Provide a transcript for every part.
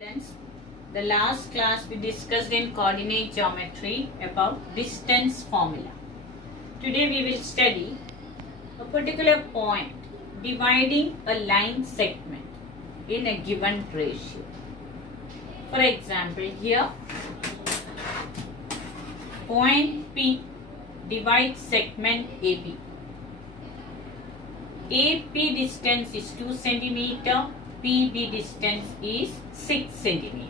Students, the last class we discussed in coordinate geometry about distance formula. Today we will study a particular point dividing a line segment in a given ratio. For example, here point P divides segment AB. AP distance is 2 cm, PB distance is 6 cm.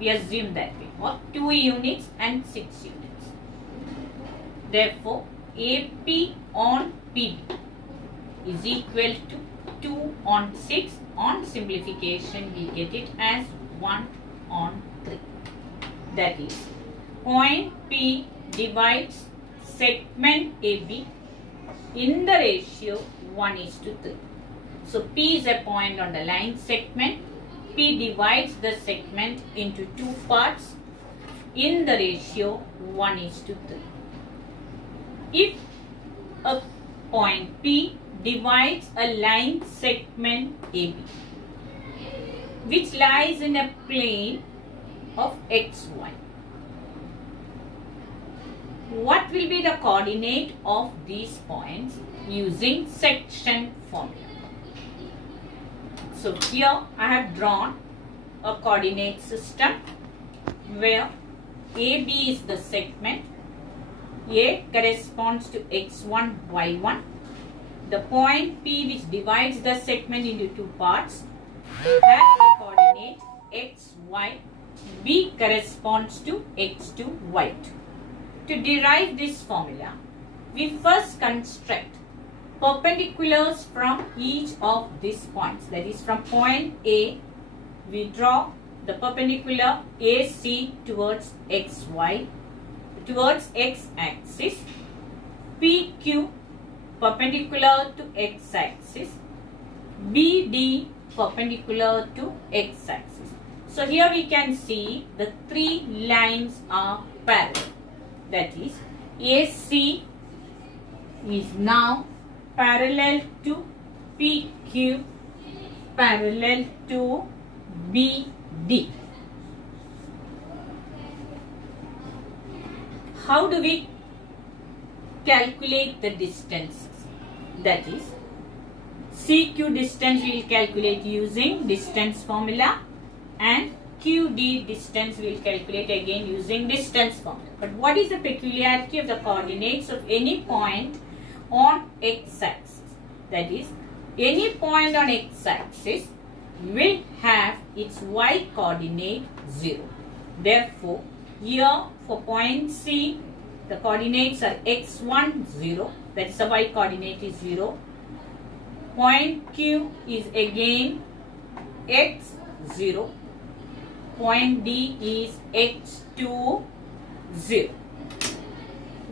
We assume that way, or 2 units and 6 units. Therefore, AP on PB is equal to 2 on 6. On simplification, we get it as 1 on 3. That is, point P divides segment AB in the ratio 1:3. So P is a point on the line segment. P divides the segment into two parts in the ratio 1:3. If a point P divides a line segment AB, which lies in a plane of XY, what will be the coordinate of these points using section formula? So here I have drawn a coordinate system where AB is the segment. A corresponds to x1, y1. The point P, which divides the segment into two parts, has the coordinate x, y. B corresponds to x2, y2. To derive this formula, we first construct perpendiculars from each of these points. That is, from point A, we draw the perpendicular AC towards XY, towards x-axis, PQ perpendicular to x-axis, BD perpendicular to x-axis. So here we can see the three lines are parallel. That is, AC is now parallel to PQ, parallel to BD. How do we calculate the distances? That is, CQ distance we will calculate using distance formula, and QD distance we will calculate again using distance formula. But what is the peculiarity of the coordinates of any point on x-axis? That is, any point on x-axis will have its y coordinate 0. Therefore, here for point C, the coordinates are x1, 0. That is, the y coordinate is 0. Point Q is again x, 0. Point D is x2, 0.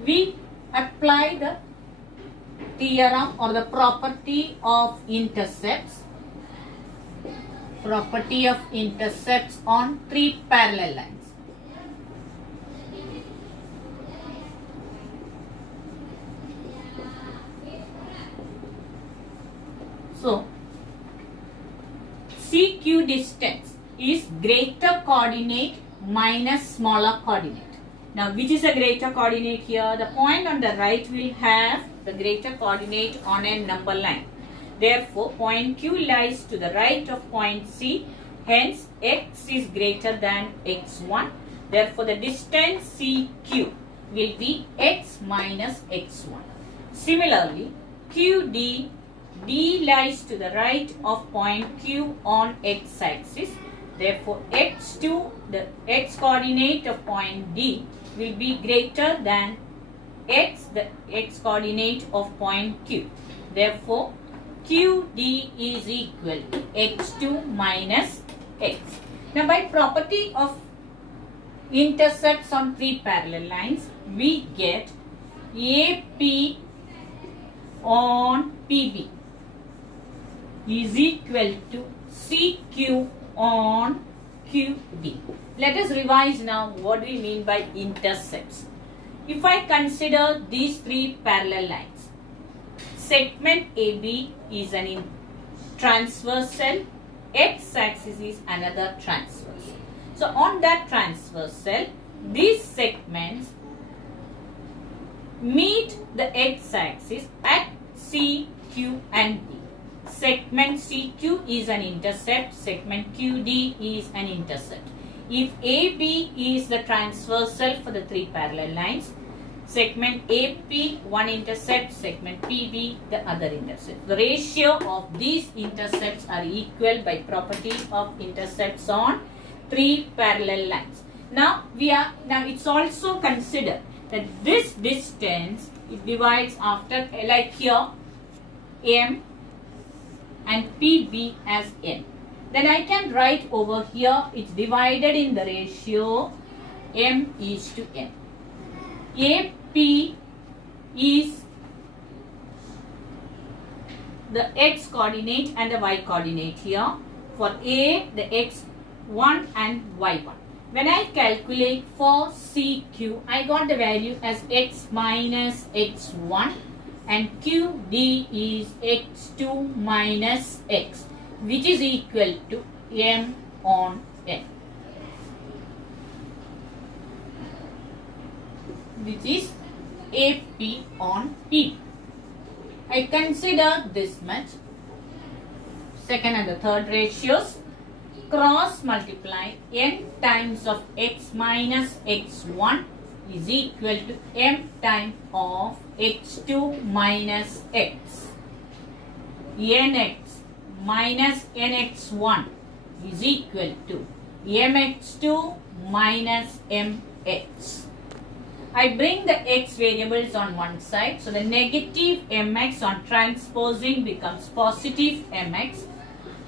We apply the theorem or the property of intercepts. Property of intercepts on three parallel lines. So, CQ distance is greater coordinate minus smaller coordinate. Now, which is a greater coordinate here? The point on the right will have the greater coordinate on a number line. Therefore, point Q lies to the right of point C. Hence, x is greater than x1. Therefore, the distance CQ will be x minus x1. Similarly, QD, D lies to the right of point Q on x-axis. Therefore, x2, the x coordinate of point D, will be greater than x, the x coordinate of point Q. Therefore, QD is equal to x2 minus x. Now, by property of intercepts on three parallel lines, we get AP on PB is equal to CQ on QD. Let us revise now what we mean by intercepts. If I consider these three parallel lines, segment AB is an transversal x-axis is another transverse. So on that transversal, these segments meet the x-axis at C, Q and D. Segment CQ is an intercept, segment QD is an intercept. If AB is the transversal for the three parallel lines, segment AP one intercept, segment PB the other intercept. The ratio of these intercepts are equal by property of intercepts on three parallel lines. Now it's also considered that this distance, it divides after, like here, M and PB as N. Then I can write over here, it's divided in the ratio M is to N. AP is the x coordinate and the y coordinate here. For A, the x1 and y1. When I calculate for CQ, I got the value as x minus x1 and QD is x2 minus x, which is equal to M on N. Which is AP on P. I consider this much. Second and the third ratios. Cross multiply n times of x minus x1 is equal to m times of x2 minus x. Nx minus nx1 is equal to mx2 minus mx. I bring the x variables on one side, so the negative mx on transposing becomes positive mx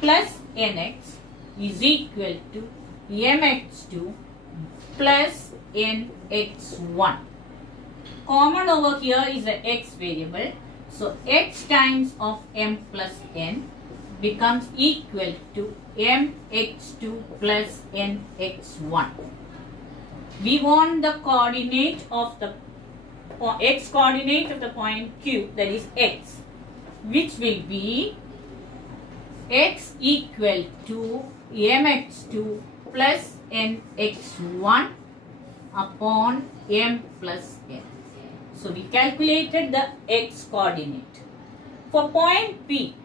plus nx is equal to mx2 plus nx1. Common over here is the x variable, so x times of m plus n becomes equal to mx2 plus nx1. We want the coordinate of the x coordinate of the point Q, that is x, which will be x equal to mx2 plus nx1 upon m plus n. So we calculated the x coordinate. For point P,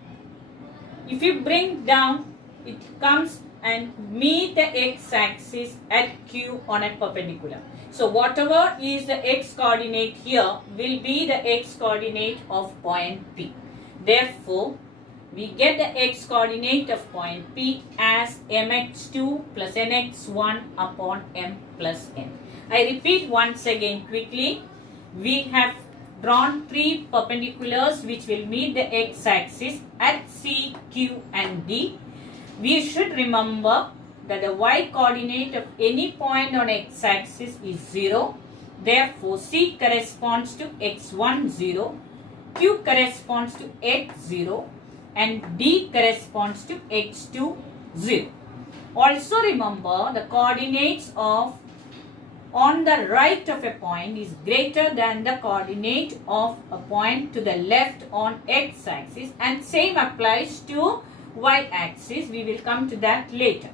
if you bring down, it comes and meet the x-axis at Q on a perpendicular. So whatever is the x coordinate here will be the x coordinate of point P. Therefore, we get the x coordinate of point P as mx2 plus nx1 upon m plus n. I repeat once again quickly. We have drawn three perpendiculars which will meet the x-axis at C, Q and D. We should remember that the y coordinate of any point on x-axis is 0. Therefore, C corresponds to x1, 0, Q corresponds to x, 0 and D corresponds to x2, 0. Also remember, the coordinates of on the right of a point is greater than the coordinate of a point to the left on x-axis, and same applies to y-axis. We will come to that later.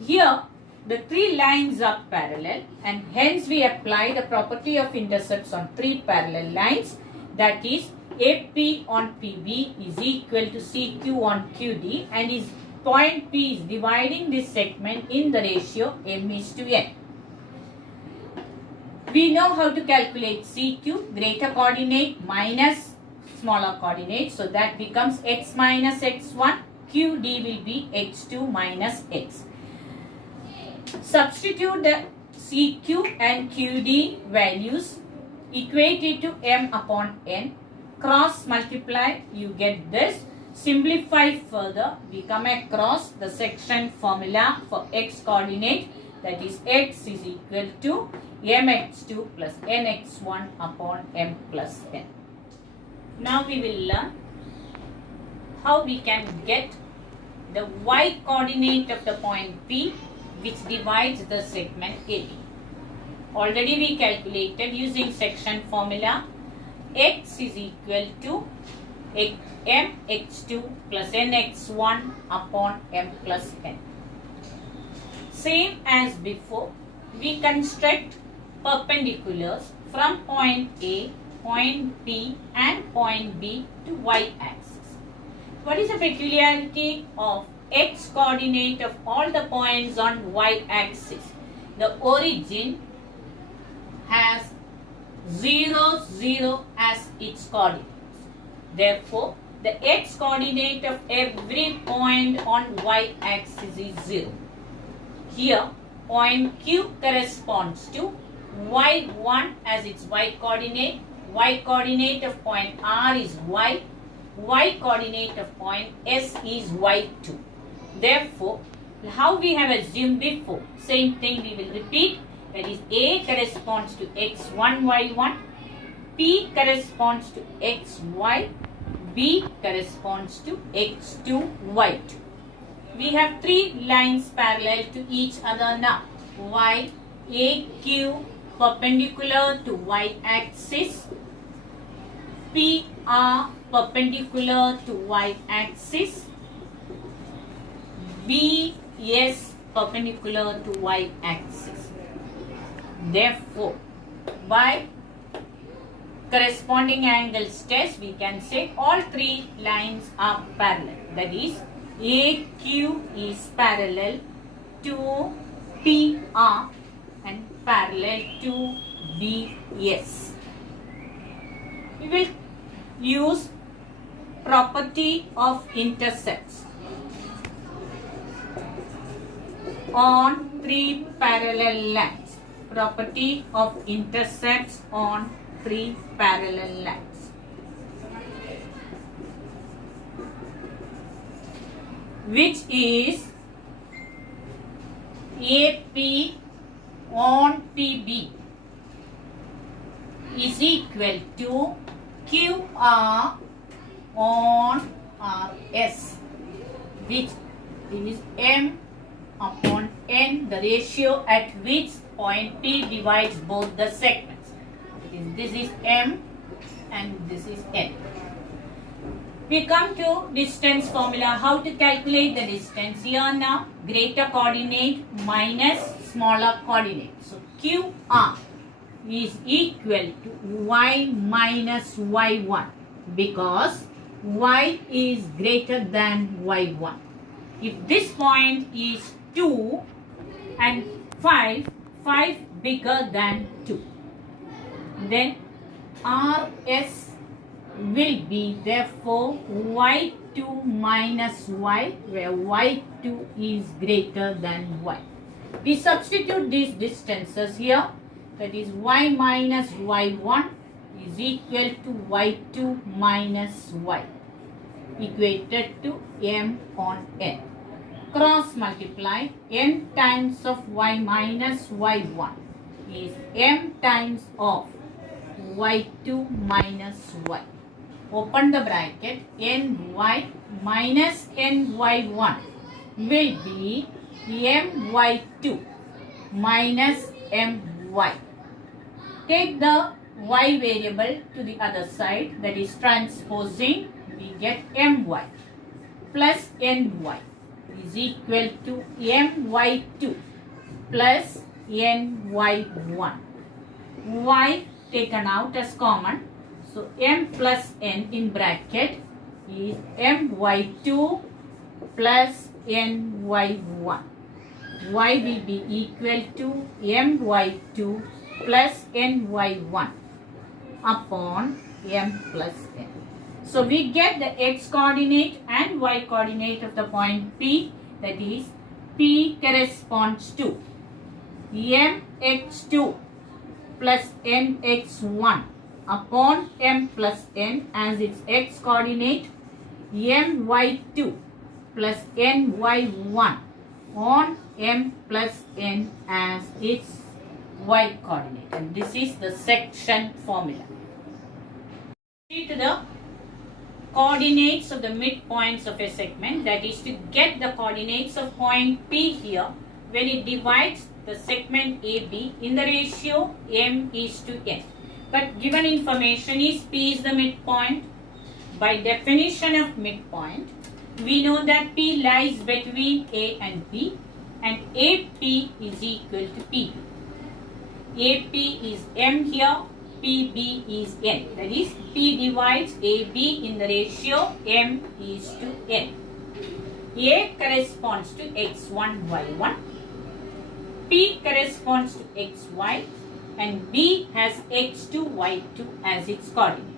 Here the three lines are parallel and hence we apply the property of intercepts on three parallel lines, that is AP on PB is equal to CQ on QD, and is point P is dividing this segment in the ratio m is to n. We know how to calculate CQ, greater coordinate minus smaller coordinate, so that becomes x minus x1, QD will be x2 minus x. Substitute the CQ and QD values, equate it to m upon n, cross multiply, you get this. Simplify further, we come across the section formula for x coordinate, that is x is equal to mx2 plus nx1 upon m plus n. Now we will learn how we can get the y coordinate of the point P which divides the segment AB. Already we calculated using section formula. X is equal to mx2 plus nx1 upon m plus n. Same as before, we construct perpendiculars from point A, point P and point B to y-axis. What is the peculiarity of x coordinate of all the points on y-axis? The origin has 0, 0 as its coordinates. Therefore, the x coordinate of every point on y-axis is 0. Here, point Q corresponds to y1 as its y coordinate of point R is y coordinate of point S is y2. Therefore, how we have assumed before, same thing we will repeat, that is A corresponds to x1, y1, P corresponds to xy, B corresponds to x2, y2. We have three lines parallel to each other now. Y, AQ perpendicular to y-axis, PR perpendicular to y-axis, BS perpendicular to y-axis. Therefore, by corresponding angles test, we can say all three lines are parallel. That is, AQ is parallel to PR and parallel to BS. We will use property of intercepts on three parallel lines. Property of intercepts on three parallel lines. Which is AP on PB is equal to QR on RS, which is M upon N, the ratio at which point P divides both the segments. This is M and this is N. We come to distance formula. How to calculate the distance? Here now, greater coordinate minus smaller coordinate. So QR is equal to y minus y1 because y is greater than y1. If this point is 2 and 5 bigger than 2, then RS will be therefore y2 minus y, where y2 is greater than y. We substitute these distances here, that is y minus y1 is equal to y2 minus y, equated to m on n. Cross multiply, n times of y minus y1 is m times of y2 minus y. Open the bracket, ny minus ny1 will be my2 minus my. Take the y variable to the other side, that is transposing, we get my plus ny is equal to my2 plus ny1. Y taken out as common. So m plus n in bracket is my2 plus ny1. Y will be equal to my2 plus ny1 upon m plus n. So we get the x coordinate and y coordinate of the point P, that is P corresponds to mx2 plus nx1 upon m plus n as its x coordinate, my2 plus ny1 on m plus n as its y coordinate, and this is the section formula. See to the coordinates of the midpoints of a segment, that is to get the coordinates of point P here when it divides the segment AB in the ratio m is to n. But given information is P is the midpoint, by definition of midpoint, we know that P lies between A and B, and AP is equal to PB. AP is M here, PB is N. That is, P divides AB in the ratio M is to N. A corresponds to x1, y1. P corresponds to xy, and B has x2, y2 as its coordinate.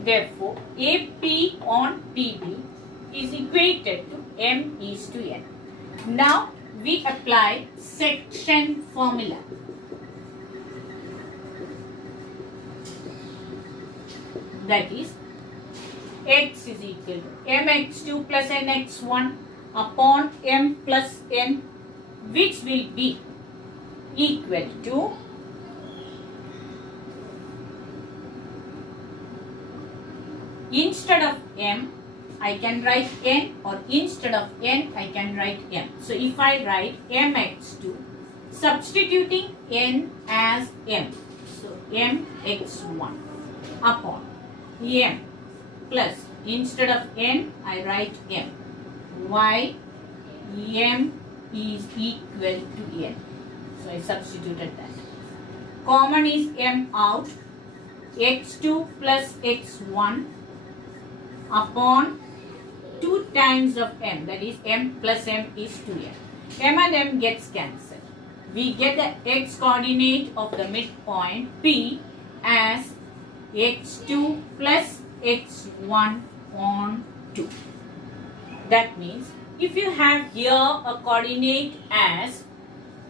Therefore, AP on PB is equated to M is to N. Now, we apply section formula. That is, x is equal to mx2 plus nx1 upon m plus n, which will be equal to instead of m, I can write n, or instead of n, I can write m. So, if I write mx2, substituting n as m, so mx1 upon m plus, instead of n, I write m, y m is equal to n. So, I substituted that. Common is m out, x2 plus x1 upon 2 times of m, that is m plus m is 2m. M and m gets cancelled. We get the x coordinate of the midpoint P as x2 plus x1 on 2. That means if you have here a coordinate as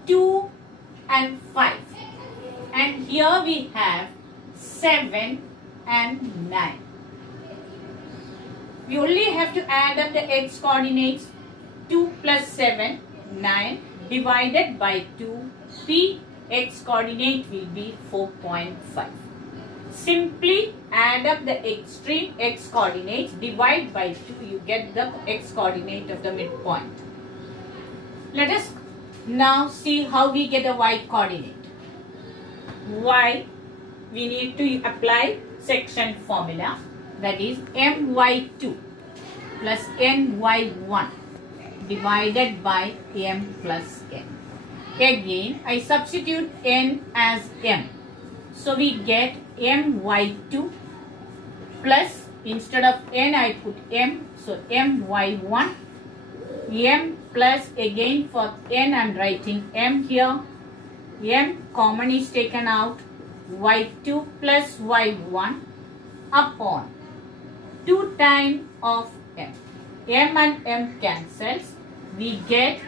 2 and 5, and here we have 7 and 9. We only have to add up the x coordinates. 2 plus 7, 9 divided by 2, P x coordinate will be 4.5. Simply add up the extreme x coordinates, divide by 2, you get the x coordinate of the midpoint. Let us now see how we get the y coordinate. Y, we need to apply section formula, that is my2 plus ny1 divided by m plus n. Again, I substitute n as m. So, we get my2 plus, instead of n, I put m. So, my1, m plus, again for n, I am writing m here. M common is taken out, y2 plus y1 upon 2 times of m. M and m cancels. We get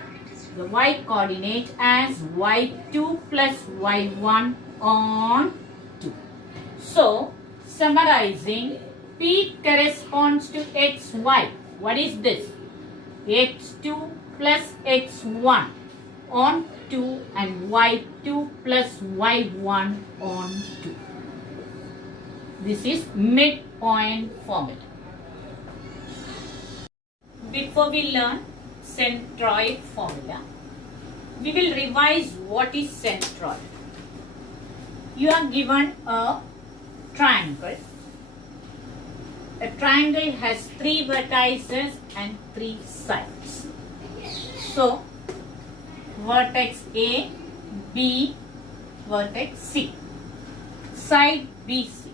the y coordinate as y2 plus y1 on 2. So, summarizing, P corresponds to xy. What is this? x2 plus x1 on 2 and y2 plus y1 on 2. This is midpoint formula. Before we learn centroid formula, we will revise what is centroid. You are given a triangle. A triangle has 3 vertices and 3 sides. So, vertex A, B, vertex C, side BC.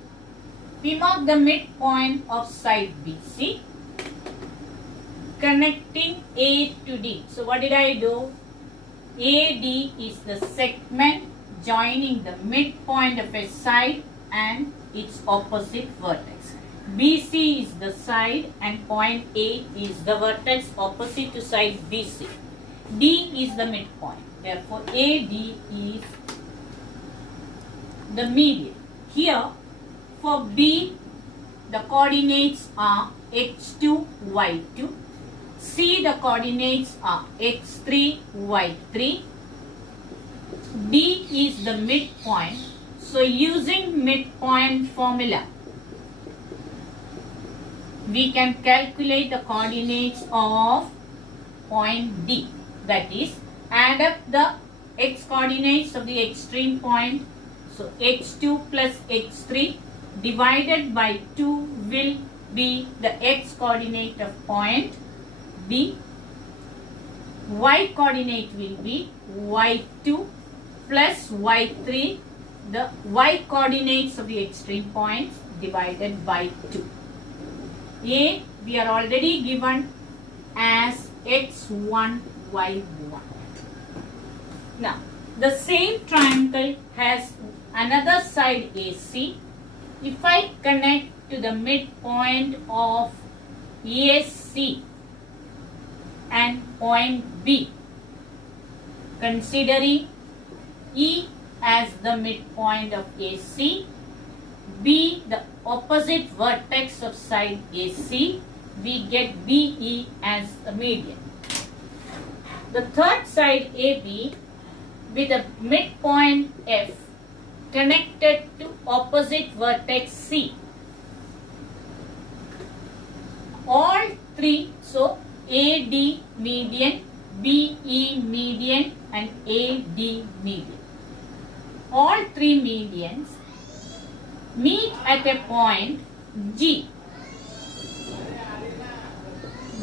We mark the midpoint of side BC, connecting A to D. So, what did I do? AD is the segment joining the midpoint of a side and its opposite vertex. BC is the side and point A is the vertex opposite to side BC. D is the midpoint. Therefore, AD is the median. Here, for B, the coordinates are x2, y2. C, the coordinates are x3, y3. D is the midpoint. So, using midpoint formula, we can calculate the coordinates of point D. That is, add up the x coordinates of the extreme point. So, x2 plus x3 divided by 2 will be the x coordinate of point B. Y coordinate will be y2 plus y3, the y coordinates of the extreme points, divided by 2. A we are already given as x1, y1. Now, the same triangle has another side AC. If I connect to the midpoint of AC and point B, considering E as the midpoint of AC, B the opposite vertex of side AC, we get BE as the median. The third side AB with a midpoint F connected to opposite vertex C. All three, so AD median, BE median and AD median. All three medians meet at a point G,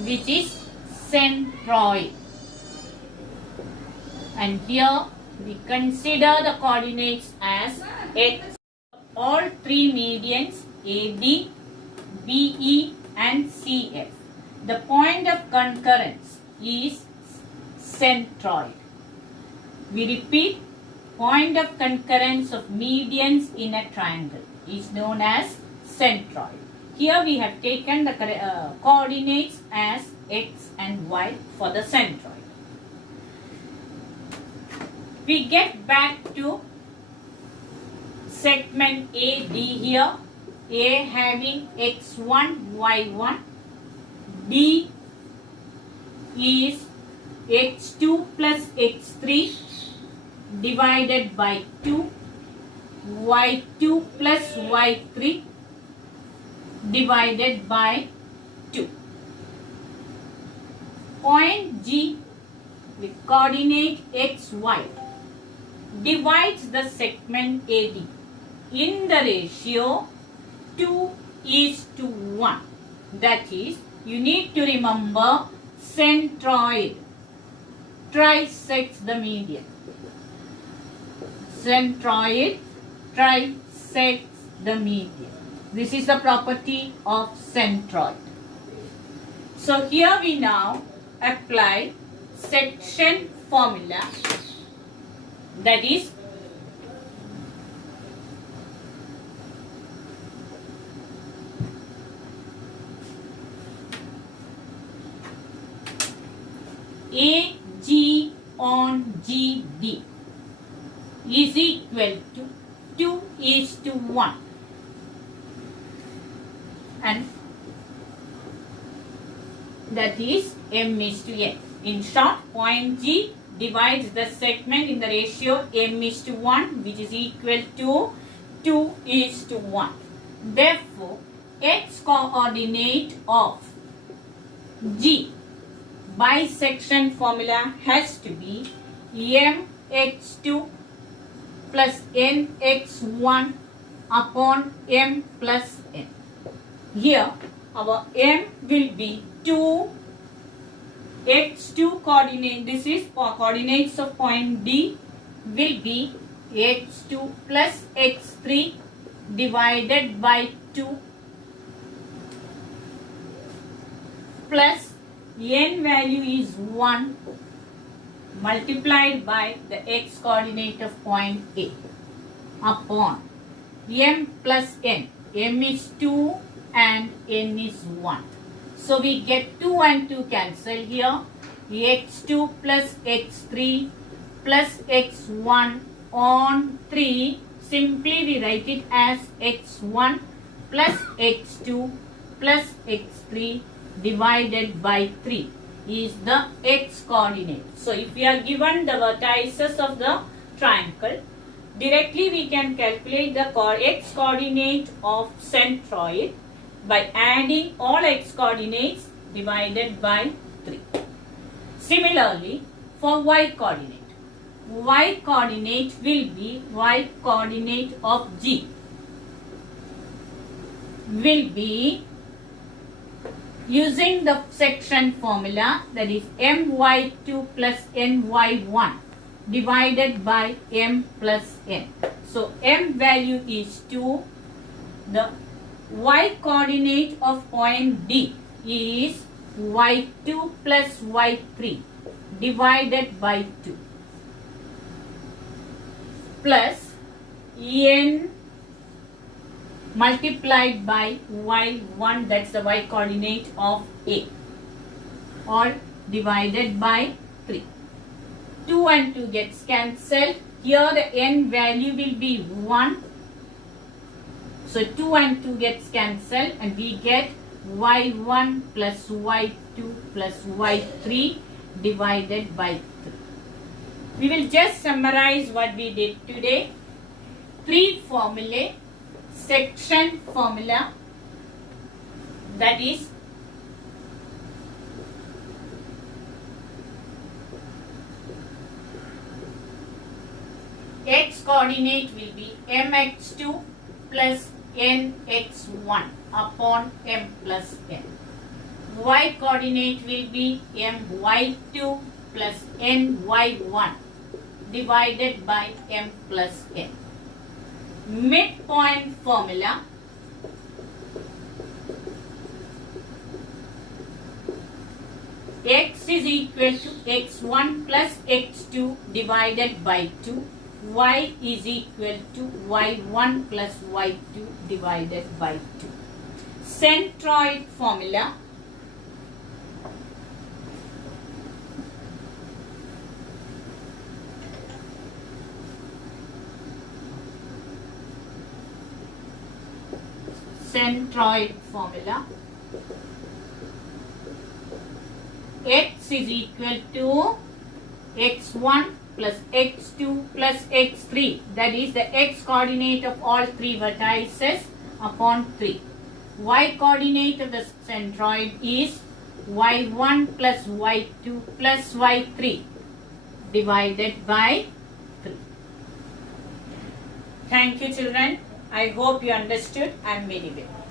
which is centroid. And here we consider the coordinates as x. All three medians AD, BE and CF. The point of concurrence is centroid. We repeat, point of concurrence of medians in a triangle is known as centroid. Here we have taken the coordinates as x and y for the centroid. We get back to segment AD here. A having x1, y1. B is x2 plus x3 divided by 2. y2 plus y3 divided by 2. Point G with coordinate xy divides the segment AD in the ratio 2:1. That is, you need to remember centroid trisects the median. Centroid trisects the median. This is the property of centroid. So here we now apply section formula, that is AG on GB is equal to 2:1, and that is m:n. In short, point G divides the segment in the ratio m:1, which is equal to 2:1. Therefore, x coordinate of G bisection formula has to be mx2 plus nx1 upon m plus n. Here our m will be 2, x2 coordinate, this is coordinates of point D, will be x2 plus x3 divided by 2 plus n value is 1 multiplied by the x coordinate of point A upon m plus n. M is 2 and n is 1. So we get 2 and 2 cancel here. x2 plus x3 plus x1 on 3. Simply we write it as x1 plus x2 plus x3 divided by 3 is the x coordinate. So if we are given the vertices of the triangle, directly we can calculate the x coordinate of centroid by adding all x coordinates divided by 3. Similarly, for y coordinate will be y coordinate of G. will be using the section formula, that is my2 plus ny1 divided by m plus n. So m value is 2. The y coordinate of point D is y2 plus y3 divided by 2 plus n multiplied by y1, that's the y coordinate of A, all divided by 3. 2 and 2 gets cancelled. Here the n value will be 1. So 2 and 2 gets cancelled and we get y1 plus y2 plus y3 divided by 3. We will just summarize what we did today. 3 formulae. Section formula, that is x coordinate will be mx2 plus nx1 upon m plus n. Y coordinate will be my2 plus ny1 divided by m plus n. Midpoint formula, x is equal to x1 plus x2 divided by 2, y is equal to y1 plus y2 divided by 2. Centroid formula, x is equal to x1 plus x2 plus x3, that is the x coordinate of all 3 vertices upon 3. Y coordinate of the centroid is y1 plus y2 plus y3 divided by 3. Thank you children. I hope you understood and very well.